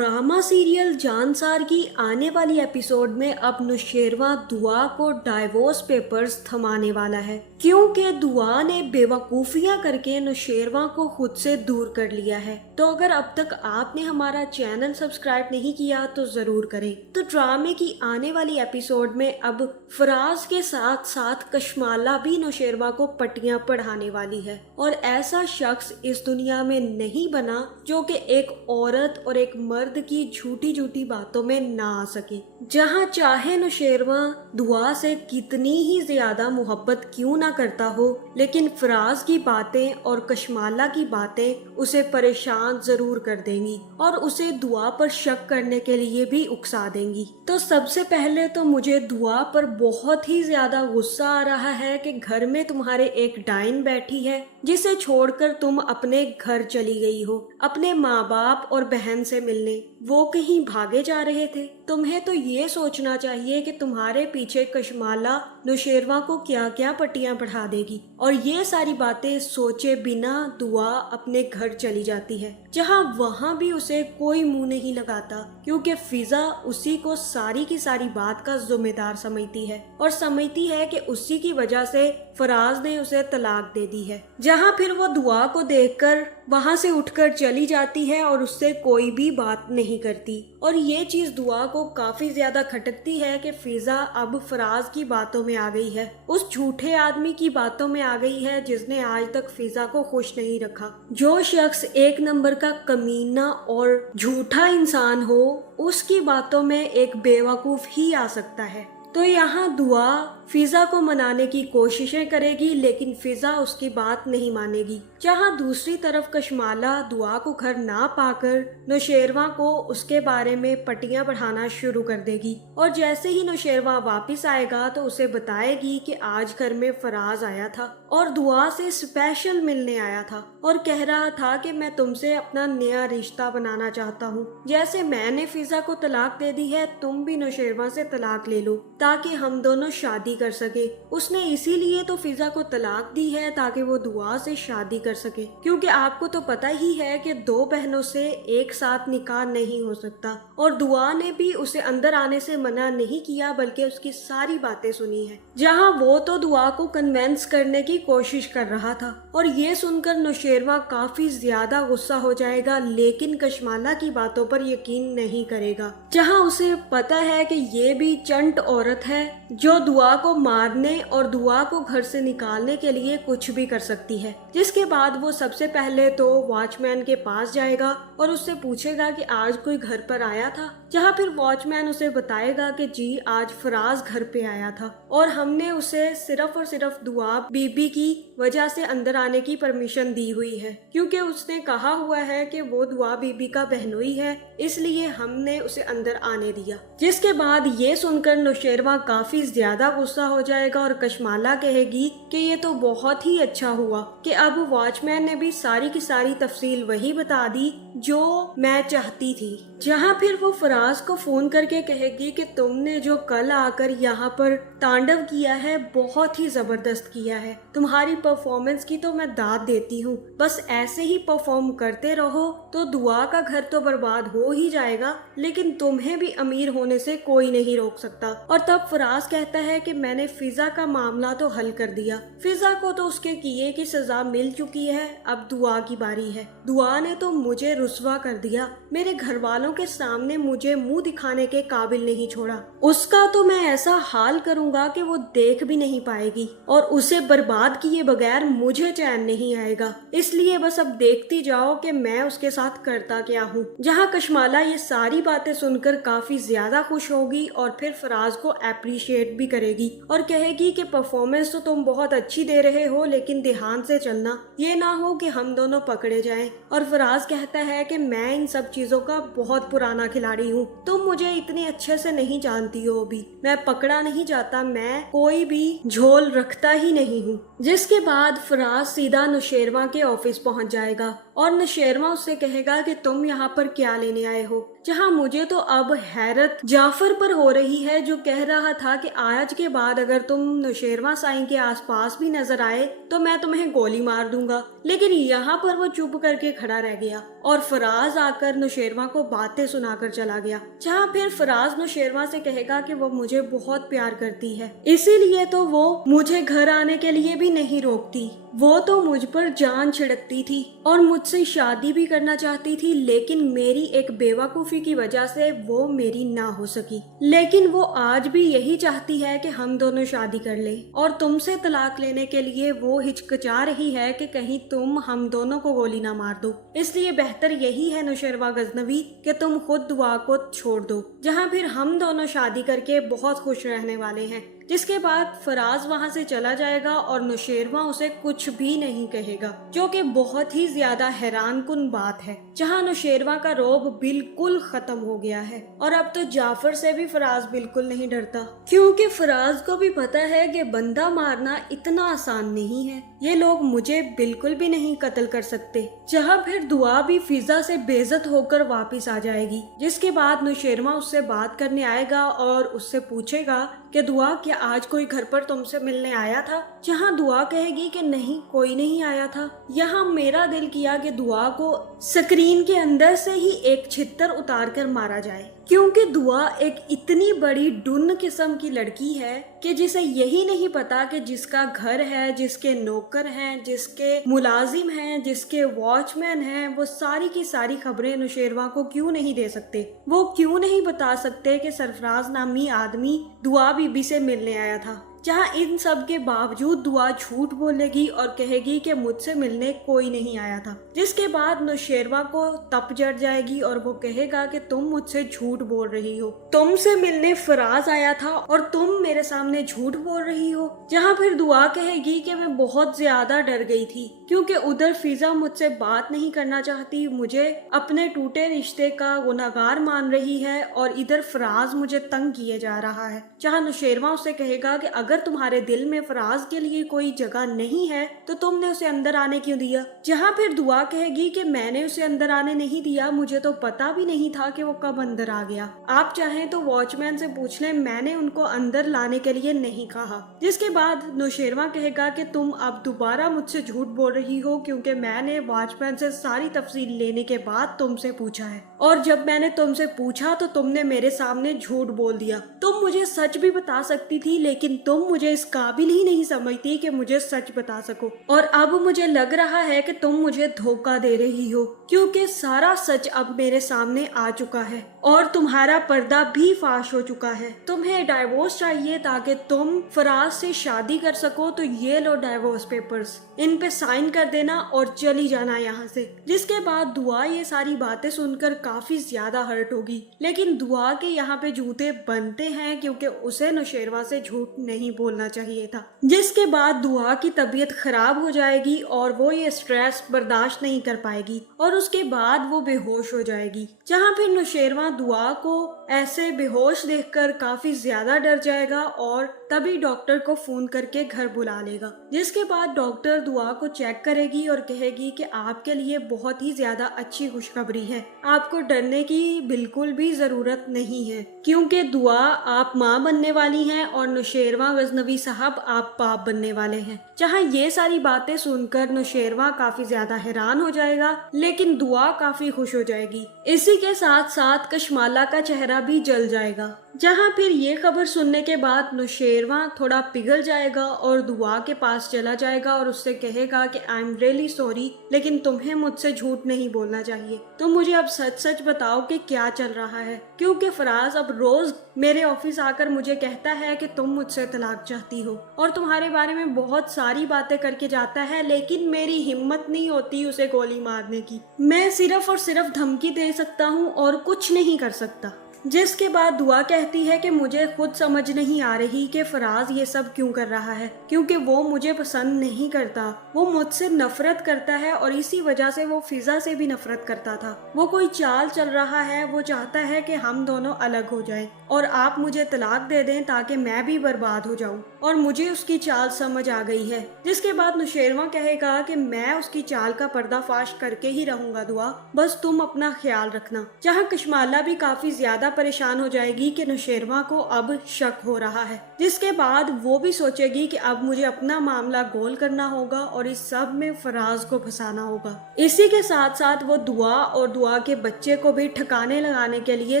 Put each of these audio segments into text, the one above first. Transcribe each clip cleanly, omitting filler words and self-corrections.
Drama serial Jansar की आने वाली एपिसोड में अब नुशेरवा दुआ को डाइवोर्स पेपर्स थमाने वाला है, क्योंकि दुआ ने बेवकूफियां करके नुशेरवा को खुद से दूर कर लिया है। तो अगर अब तक आपने हमारा चैनल सब्सक्राइब नहीं किया तो जरूर करें। तो ड्रामे की आने वाली एपिसोड में अब फराज के साथ साथ कशमाला भी नुशेरवा को पट्टियां पढ़ाने वाली है, और ऐसा शख्स इस दुनिया में नहीं बना जो कि एक औरत और एक मर्द की झूठी झूठी बातों में ना आ सके। जहां चाहे नुशेरवा दुआ से कितनी ही ज्यादा मोहब्बत क्यों ना करता हो, लेकिन फराज की बातें और कशमाला की बातें उसे परेशान जरूर कर देंगी और उसे दुआ पर शक करने के लिए भी उकसा देंगी। तो सबसे पहले तो मुझे दुआ पर बहुत ही ज्यादा गुस्सा आ रहा है कि घर में तुम्हारे एक डाइन बैठी है जिसे छोड़कर तुम अपने घर चली गई हो, अपने माँ बाप और बहन से मिलने। वो कहीं भागे जा रहे थे। तुम्हें तो ये सोचना चाहिए कि तुम्हारे पीछे कशमाला नुशेरवा को क्या क्या पट्टियां पढ़ा देगी, और ये सारी बातें सोचे बिना दुआ अपने घर चली जाती है, जहां वहां भी उसे कोई मुंह नहीं लगाता, क्योंकि फिजा उसी को सारी की सारी बात का जिम्मेदार समझती है और समझती है कि उसी की वजह से फराज ने उसे तलाक दे दी है। जहां फिर वो दुआ को देखकर वहां से उठकर चली जाती है और उससे कोई भी बात नहीं करती, और ये चीज दुआ को काफी ज्यादा खटकती है कि फिजा अब फराज की बातों में आ गई है, उस झूठे आदमी की बातों में आ गई है जिसने आज तक फिजा को खुश नहीं रखा। जो शख्स एक नंबर का कमीना और झूठा इंसान हो, उसकी बातों में एक बेवकूफ ही आ सकता है। तो यहाँ दुआ फिजा को मनाने की कोशिशें करेगी, लेकिन फिजा उसकी बात नहीं मानेगी। जहाँ दूसरी तरफ कशमाला दुआ को घर ना पाकर नुशेरवा को उसके बारे में पट्टियां पढ़ाना शुरू कर देगी, और जैसे ही नुशेरवा वापस आएगा तो उसे बताएगी कि आज घर में फराज आया था और दुआ से स्पेशल मिलने आया था और कह रहा था कि मैं तुमसे अपना नया रिश्ता बनाना चाहता हूँ। जैसे मैंने फिजा को तलाक दे दी है, तुम भी नुशेरवा से तलाक ले लो ताकि हम दोनों शादी कर सके। उसने इसीलिए तो फिजा को तलाक दी है ताकि वो दुआ से शादी कर सके, क्योंकि आपको तो पता ही है कि दो बहनों से एक साथ निकाह नहीं हो सकता। और दुआ ने भी उसे अंदर आने से मना नहीं किया, बल्कि उसकी सारी बातें सुनी है, जहां वो तो दुआ को कन्वेंस करने की कोशिश कर रहा था। और ये सुनकर नुशेरवा काफी ज्यादा गुस्सा हो जाएगा, लेकिन कशमाला की बातों पर यकीन नहीं करेगा, जहां उसे पता है कि ये भी चंट औरत है जो दुआ को मारने और दुआ को घर से निकालने के लिए कुछ भी कर सकती है। जिसके बाद वो सबसे पहले तो वॉचमैन के पास जाएगा और उससे पूछेगा कि आज कोई घर पर आया था, जहाँ फिर वॉचमैन उसे बताएगा कि जी आज फराज घर पे आया था और हमने उसे सिर्फ और सिर्फ दुआ बीबी की वजह से अंदर आने की परमिशन दी हुई है, क्योंकि उसने कहा हुआ है कि वो दुआ बीबी का बहनोई है, इसलिए हमने उसे अंदर आने दिया। जिसके बाद ये सुनकर नुशेरवा काफी ज्यादा गुस्सा हो जाएगा और कशमाला कहेगी कि ये तो बहुत ही अच्छा हुआ कि अब वॉचमैन ने भी सारी की सारी तफसील वही बता दी जो मैं चाहती थी। जहाँ फिर वो फराज को फोन करके कहेगी कि तुमने जो कल आकर यहाँ पर तांडव किया है बहुत ही जबरदस्त किया है, तुम्हारी परफॉर्मेंस की तो मैं दाद देती हूँ, बस ऐसे ही परफॉर्म करते रहो तो दुआ का घर तो बर्बाद हो ही जाएगा, लेकिन तुम्हें भी अमीर होने से कोई नहीं रोक सकता। और तब फराज कहता है कि मैंने फिजा का मामला तो हल कर दिया, फिजा को तो उसके किए की सजा मिल चुकी है, अब दुआ की बारी है। दुआ ने तो मुझे रुस्वा कर दिया, मेरे घर वालों के सामने मुझे मुंह दिखाने के काबिल नहीं छोड़ा, उसका तो मैं ऐसा हाल करूंगा कि वो देख भी नहीं पाएगी और उसे बर्बाद किए बगैर मुझे चैन नहीं आएगा, इसलिए बस अब देखती जाओ कि मैं उसके साथ करता क्या हूँ। जहाँ कशमाला ये सारी बातें सुनकर काफी ज्यादा खुश होगी और फिर फराज को अप्रिशिएट भी करेगी और कहेगी कि परफॉर्मेंस तो तुम बहुत अच्छी दे रहे हो, लेकिन ध्यान से चलना, ये ना हो कि हम दोनों पकड़े जाएं। और फराज कहता है कि मैं इन सब चीजों का बहुत पुराना खिलाड़ी हूँ, तुम मुझे इतने अच्छे से नहीं जानती हो, अभी मैं पकड़ा नहीं जाता, मैं कोई भी झोल रखता ही नहीं हूँ। जिसके बाद फराज सीधा नुशेरवा के ऑफिस पहुँच जाएगा और नौशेरवां उससे कहेगा कि तुम यहाँ पर क्या लेने आए हो। जहाँ मुझे तो अब हैरत जाफर पर हो रही है, जो कह रहा था कि आज के बाद अगर तुम नौशेरवां साईं के आसपास भी नजर आए तो मैं तुम्हें गोली मार दूंगा। लेकिन यहाँ पर वो चुप करके खड़ा रह गया और फराज आकर नौशेरवां को बातें सुनाकर चला गया। जहाँ फिर फराज नौशेरवां से कहेगा कि वो मुझे बहुत प्यार करती है, इसीलिए तो वो मुझे घर आने के लिए भी नहीं रोकती। वो तो मुझ पर जान छिड़कती थी और मुझसे शादी भी करना चाहती थी, लेकिन मेरी एक बेवकूफी की वजह से वो मेरी ना हो सकी। लेकिन वो आज भी यही चाहती है कि हम दोनों शादी कर लें और तुमसे तलाक लेने के लिए वो हिचकिचा रही है कि कहीं तुम हम दोनों को गोली ना मार दो। इसलिए बेहतर यही है नौशेरवां गजनवी कि तुम खुद दुआ को छोड़ दो, जहाँ फिर हम दोनों शादी करके बहुत खुश रहने वाले हैं। जिसके बाद फराज वहाँ से चला जाएगा और नौशेरवां उसे कुछ भी नहीं कहेगा, जो कि बहुत ही ज्यादा हैरान कुन बात है। जहाँ नौशेरवां का रौब बिल्कुल खत्म हो गया है और अब तो जाफर से भी फराज बिल्कुल नहीं डरता, क्योंकि फराज को भी पता है कि बंदा मारना इतना आसान नहीं है। ये लोग मुझे बिल्कुल भी नहीं कत्ल कर सकते। जहाँ फिर दुआ भी फिजा से बेइज्जत होकर वापिस आ जाएगी। जिसके बाद नौशेरवां उससे बात करने आएगा और उससे पूछेगा कि दुआ क्या आज कोई घर पर तुमसे मिलने आया था। जहाँ दुआ कहेगी कि नहीं, कोई नहीं आया था। यहाँ मेरा दिल किया कि दुआ को स्क्रीन के अंदर से ही एक छितर उतार कर मारा जाए, क्योंकि दुआ एक इतनी बड़ी डुन किस्म की लड़की है कि जिसे यही नहीं पता कि जिसका घर है, जिसके नौकर हैं, जिसके मुलाजिम हैं, जिसके वॉचमैन हैं, वो सारी की सारी खबरें नौशेरवां को क्यों नहीं दे सकते। वो क्यों नहीं बता सकते कि सरफराज नामी आदमी दुआ बीबी से मिलने आया था। जहाँ इन सब के बावजूद दुआ झूठ बोलेगी और कहेगी कि मुझसे मिलने कोई नहीं आया था। जिसके बाद नौशेरवां को तप जड़ जाएगी और वो कहेगा कि तुम मुझसे झूठ बोल रही हो, तुमसे मिलने फराज आया था और तुम मेरे सामने झूठ बोल रही हो। जहाँ फिर दुआ कहेगी कि मैं बहुत ज्यादा डर गई थी, क्योंकि उधर फिजा मुझसे बात नहीं करना चाहती, मुझे अपने टूटे रिश्ते का गुनहगार मान रही है और इधर फराज मुझे तंग किए जा रहा है। जहाँ नौशेरवां उससे कहेगा कि अगर तुम्हारे दिल में फराज के लिए कोई जगह नहीं है तो तुमने उसे अंदर आने क्यों दिया। जहाँ फिर दुआ कहेगी कि मैंने उसे अंदर आने नहीं दिया, मुझे तो पता भी नहीं था कि वो कब अंदर आ गया। आप चाहें तो वॉचमैन से पूछ लें, मैंने उनको अंदर लाने के लिए नहीं कहा। जिसके बाद नौशेरवां कहेगा कि तुम अब दोबारा मुझसे झूठ बोल रही हो, क्योंकि मैंने वॉचमैन से सारी तफसील लेने के बाद तुमसे पूछा है और जब मैंने तुमसे पूछा तो तुमने मेरे सामने झूठ बोल दिया। तुम मुझे सच भी बता सकती थी, लेकिन तुम मुझे इस काबिल ही नहीं समझती कि मुझे सच बता सको। और अब मुझे लग रहा है कि तुम मुझे धोखा दे रही हो, क्योंकि सारा सच अब मेरे सामने आ चुका है और तुम्हारा पर्दा भी फाश हो चुका है। तुम्हें डाइवोर्स चाहिए ताकि तुम फराज से शादी कर सको, तो ये लो डाइवोर्स पेपर्स, इन पे साइन कर देना और चली जाना यहाँ से। जिसके बाद दुआ ये सारी बातें सुनकर काफी ज्यादा हर्ट होगी, लेकिन दुआ के यहाँ पे जूते बनते हैं, क्योंकि उसे नौशेरवां से झूठ नहीं बोलना चाहिए था। जिसके बाद दुआ की तबीयत खराब हो जाएगी और वो ये स्ट्रेस बर्दाश्त नहीं कर पाएगी और उसके बाद वो बेहोश हो जाएगी। जहाँ फिर नौशेरवां दुआ को ऐसे बेहोश देखकर काफी ज्यादा डर जाएगा और तभी डॉक्टर को फोन करके घर बुला लेगा। जिसके बाद डॉक्टर दुआ को चेक करेगी और कहेगी कि आपके लिए बहुत ही ज्यादा अच्छी खुशखबरी है, आपको डरने की बिल्कुल भी जरूरत नहीं है, क्योंकि दुआ आप माँ बनने वाली हैं और नौशेरवां गजनवी साहब आप बाप बनने वाले हैं। जहाँ ये सारी बातें सुनकर नौशेरवां काफी ज्यादा हैरान हो जाएगा, लेकिन दुआ काफी खुश हो जाएगी। इसी के साथ साथ कशमाला का चेहरा भी जल जाएगा। जहाँ फिर ये खबर सुनने के बाद नौशेरवां थोड़ा पिघल जाएगा और दुआ के पास चला जाएगा और उससे कहेगा कि आई एम रियली सॉरी, लेकिन तुम्हें मुझसे झूठ नहीं बोलना चाहिए। तुम मुझे अब सच सच बताओ कि क्या चल रहा है, क्योंकि फराज अब रोज मेरे ऑफिस आकर मुझे कहता है कि तुम मुझसे तलाक चाहती हो और तुम्हारे बारे में बहुत सारी बातें करके जाता है, लेकिन मेरी हिम्मत नहीं होती उसे गोली मारने की। मैं सिर्फ और सिर्फ धमकी दे सकता हूँ और कुछ नहीं कर सकता। जिसके बाद दुआ कहती है कि मुझे खुद समझ नहीं आ रही कि फराज ये सब क्यों कर रहा है, क्योंकि वो मुझे पसंद नहीं करता, वो मुझसे नफरत करता है और इसी वजह से वो फिजा से भी नफरत करता था। वो कोई चाल चल रहा है, वो चाहता है कि हम दोनों अलग हो जाएं और आप मुझे तलाक दे दें ताकि मैं भी बर्बाद हो जाऊं। और मुझे उसकी चाल समझ आ गई है। जिसके बाद नुशेरवा कहेगा कि मैं उसकी चाल का पर्दाफाश करके ही रहूंगा दुआ, बस तुम अपना ख्याल रखना। जहाँ कशमाला भी काफी ज्यादा परेशान हो जाएगी कि नुशेरवा को अब शक हो रहा है। जिसके बाद वो भी सोचेगी कि अब मुझे अपना मामला गोल करना होगा और इस सब में फराज को फंसाना होगा। इसी के साथ साथ वो दुआ और दुआ के बच्चे को भी ठिकाने लगाने के लिए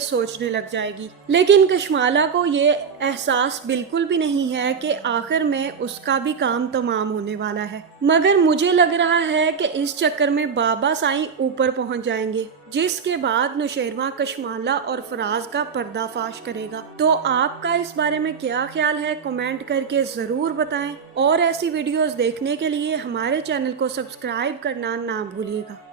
सोचने लग जाएगी। लेकिन कशमाला को ये एहसास बिल्कुल भी नहीं है कि आखिर में उसका भी काम तमाम होने वाला है। मगर मुझे लग रहा है कि इस चक्कर में बाबा साईं ऊपर पहुंच जाएंगे, जिसके बाद नुशेरवा कशमाला और फराज का पर्दाफाश करेगा। तो आपका इस बारे में क्या ख्याल है, कमेंट करके जरूर बताएं और ऐसी वीडियोस देखने के लिए हमारे चैनल को सब्सक्राइब करना ना भूलिएगा।